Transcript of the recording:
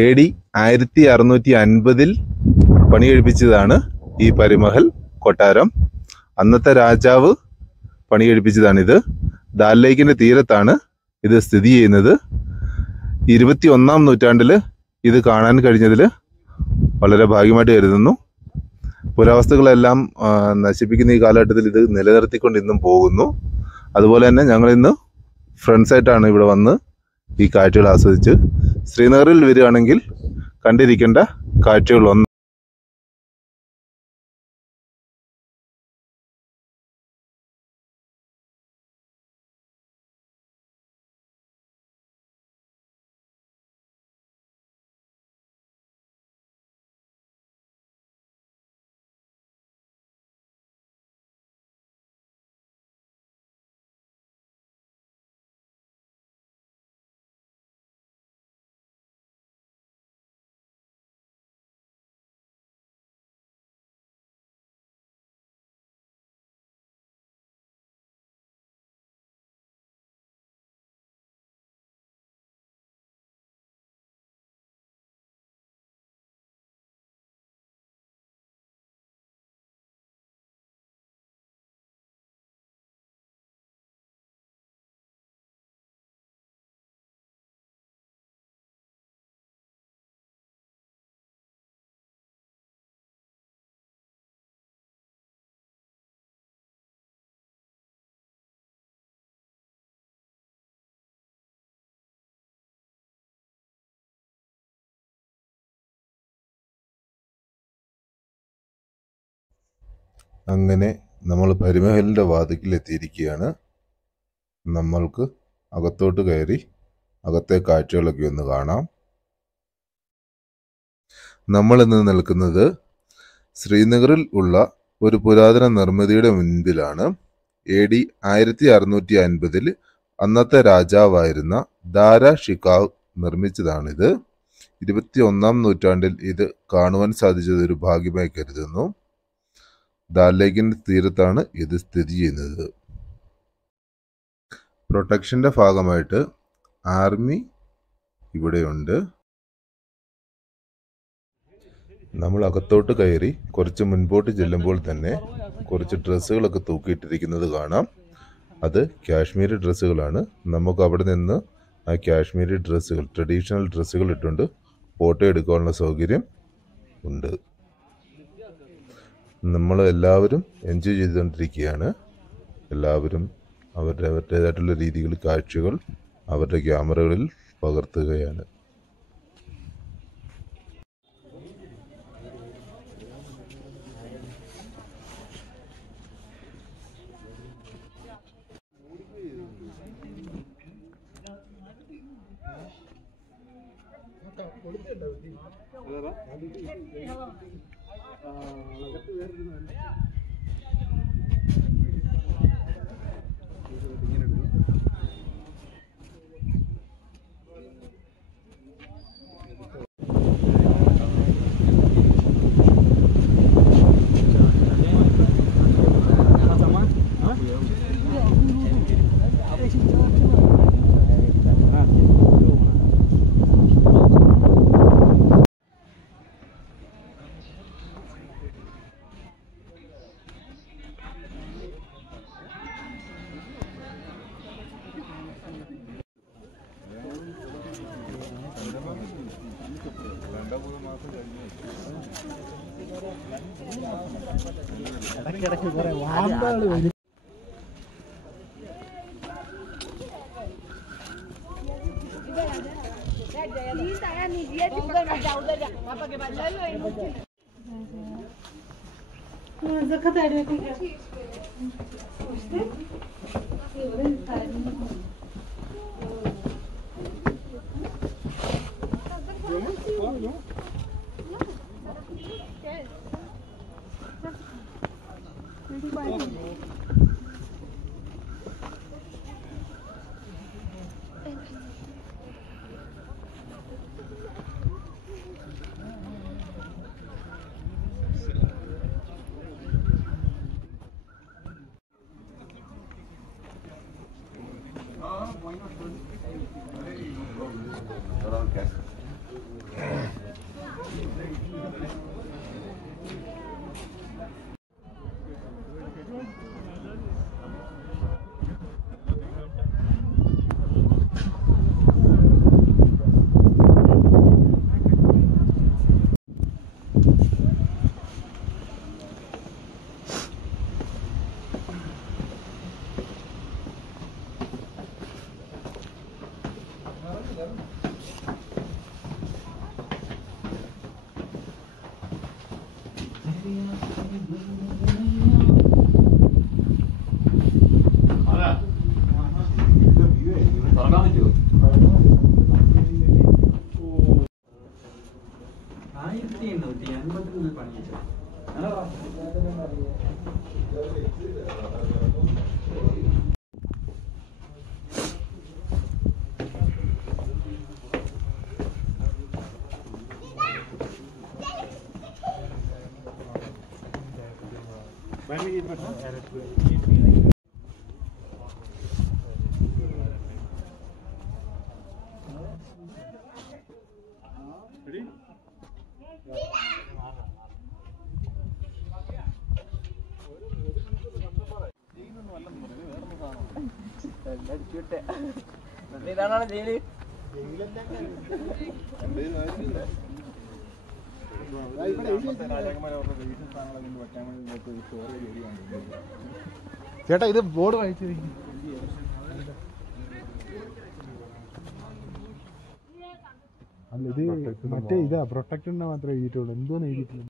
AD 1650 പണി കഴിപ്പിച്ചതാണ് ഈ പരിമഹൽ കൊട്ടാരം. അന്നത്തെ രാജാവ് പണി കഴിപ്പിച്ചതാണിത്. ദാൽ ലേക്കിന്റെ തീരത്താണ് ഇത് സ്ഥിതി ചെയ്യുന്നത്. 21-ാം നൂറ്റാണ്ടിൽ ഇത് കാണാൻ കഴിഞ്ഞതിൽ വളരെ ഭാഗ്യമായിട്ട് കരുതുന്നു. പുരാവസ്തുക്കളെല്ലാം നശിപ്പിക്കുന്ന ഈ കാലഘട്ടത്തിൽ ഇത് നിലനിർത്തിക്കൊണ്ട് ഇന്നും പോകുന്നു. അതുപോലെ തന്നെ ഞങ്ങളിന്ന് ഫ്രണ്ട്സായിട്ടാണ് ഇവിടെ വന്ന് ഈ കാഴ്ചകൾ ആസ്വദിച്ച്. ശ്രീനഗറിൽ വരികയാണെങ്കിൽ കണ്ടിരിക്കേണ്ട കാഴ്ചകളൊന്ന്. അങ്ങനെ നമ്മൾ പരിമഹലിൻ്റെ വാതിക്കൽ എത്തിയിരിക്കുകയാണ്. നമ്മൾക്ക് അകത്തോട്ട് കയറി അകത്തെ കാഴ്ചകളൊക്കെ ഒന്ന് കാണാം. നമ്മളിന്ന് നിൽക്കുന്നത് ശ്രീനഗറിൽ ഉള്ള ഒരു പുരാതന നിർമ്മിതിയുടെ മുൻപിലാണ്. AD 1650 അന്നത്തെ രാജാവായിരുന്ന ദാരാ ഷിക്കാവ് നിർമ്മിച്ചതാണിത്. 21-ാം നൂറ്റാണ്ടിൽ ഇത് കാണുവാൻ സാധിച്ചത് ഒരു ഭാഗ്യമായി കരുതുന്നു. ദാൽ ലേക്കിന്റെ തീരത്താണ് ഇത് സ്ഥിതി ചെയ്യുന്നത്. പ്രൊട്ടക്ഷന്റെ ഭാഗമായിട്ട് ആർമി ഇവിടെയുണ്ട്. നമ്മൾ അകത്തോട്ട് കയറി കുറച്ച് മുൻപോട്ട് ചെല്ലുമ്പോൾ തന്നെ കുറച്ച് ഡ്രസ്സുകളൊക്കെ തൂക്കിയിട്ടിരിക്കുന്നത് കാണാം. അത് കാശ്മീരി ഡ്രസ്സുകളാണ്. നമുക്ക് അവിടെ നിന്ന് ആ കാശ്മീരി ഡ്രസ്സുകൾ, ട്രഡീഷണൽ ഡ്രസ്സുകൾ ഇട്ടുകൊണ്ട് ഫോട്ടോ എടുക്കാനുള്ള സൗകര്യം ഉണ്ട്. നമ്മൾ എല്ലാവരും എൻജോയ് ചെയ്തുകൊണ്ടിരിക്കുകയാണ്. എല്ലാവരും അവരുടേതായിട്ടുള്ള രീതിയിൽ കാഴ്ചകൾ അവരുടെ ക്യാമറകളിൽ പകർത്തുകയാണ്. ഇതാണ് ജയില്. ചേട്ടാ ഇത് ബോർഡ് വായിച്ചു അല്ല ഇത് മറ്റേ ഇതാ പ്രൊട്ടക്ടറിനെ മാത്രമേ എഴുതിയിട്ടുള്ളൂ. എന്തോന്ന് എഴുതിയിട്ടില്ല.